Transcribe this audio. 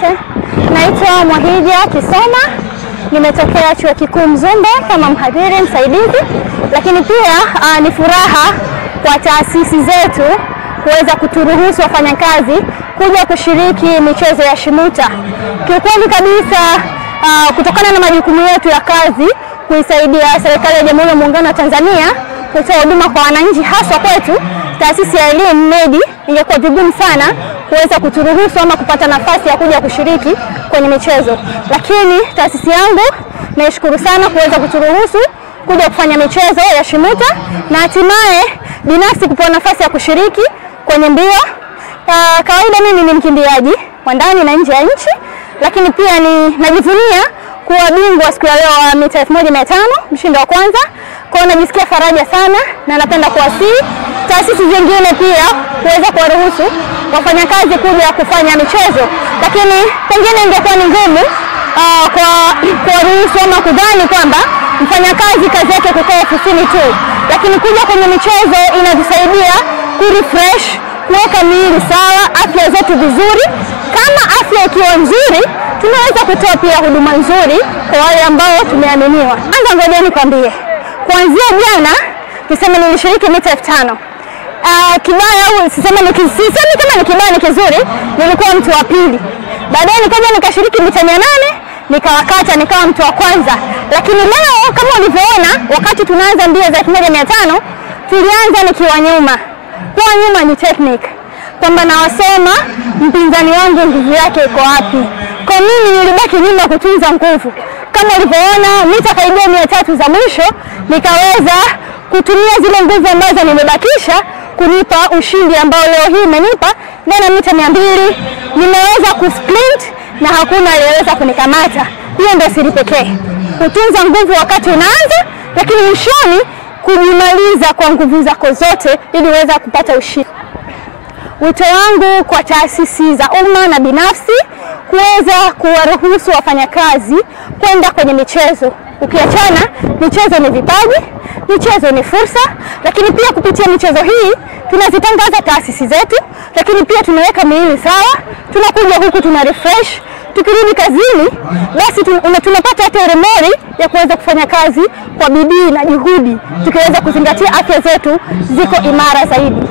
Asante. Naitwa Mwahija Kisoma. Nimetokea Chuo Kikuu Mzumbe kama mhadhiri msaidizi, lakini pia ni furaha kwa taasisi zetu kuweza kuturuhusu wafanyakazi kuja kushiriki michezo ya Shimuta. Kiukweli kabisa, kutokana na majukumu yetu ya kazi kuisaidia serikali ya Jamhuri ya Muungano wa Tanzania kutoa huduma kwa wananchi, hasa kwetu taasisi ya elimu MEDI, ingekuwa vigumu sana kuweza kuturuhusu ama kupata nafasi ya kuja kushiriki kwenye michezo. Lakini taasisi yangu naishukuru sana kuweza kuturuhusu kuja kufanya michezo ya Shimuta na hatimaye binafsi kupewa nafasi ya kushiriki kwenye mbio. Kawaida mimi ni mkimbiaji wa ndani na nje ya nchi, lakini pia najivunia kuwa bingwa siku ya leo wa mita 1500, mshindi wa kwanza. Kwa hiyo najisikia faraja sana na napenda kuwasihi taasisi zingine pia kuweza kuwaruhusu wafanyakazi kuja kufanya michezo, lakini pengine ingekuwa ni ngumu kwa kuwaruhusu ama kudhani kwamba mfanyakazi kazi yake kukaa ofisini tu, lakini kuja kwenye michezo inatusaidia kurefresh, kuweka miili sawa, afya zetu vizuri. Kama afya ikiwa nzuri, tunaweza kutoa pia huduma nzuri kwa wale ambao tumeaminiwa. Anza ngoja nikwambie, kuanzia jana niseme nilishiriki mita 5000. Kibaya au sisemi kama ni kibaya ni kizuri, nilikuwa mtu wa pili. Baadaye nikaja nikashiriki mita 800, nikawakata nikawa mtu wa kwanza. Lakini leo kama ulivyoona, wakati tunaanza mbio za 1500 tulianza nikiwa nyuma. Kwa nyuma ni technique, kwamba nawasoma mpinzani wangu nguvu yake iko wapi. Kwa nini nilibaki nyuma kutunza nguvu? Kama ulivyoona mita karibia 300 za mwisho nikaweza kutumia zile nguvu ambazo nimebakisha kunipa ushindi ambao leo hii imenipa ndani mita 200. Nimeweza kusprint na hakuna aliyeweza kunikamata. Hiyo ndio siri pekee. Kutunza nguvu wakati unaanza, lakini mwishoni kujimaliza kwa nguvu zako zote ili uweze kupata ushindi. Wito wangu kwa taasisi za umma na binafsi kuweza kuwaruhusu wafanyakazi kwenda kwenye michezo. Ukiachana michezo ni vipaji, michezo ni fursa, lakini pia kupitia michezo hii tunazitangaza taasisi zetu, lakini pia tunaweka miili sawa, tunakuja huku tuna refresh, tukirudi kazini basi tunapata hata remori ya kuweza kufanya kazi kwa bidii na juhudi, tukiweza kuzingatia afya zetu ziko imara zaidi.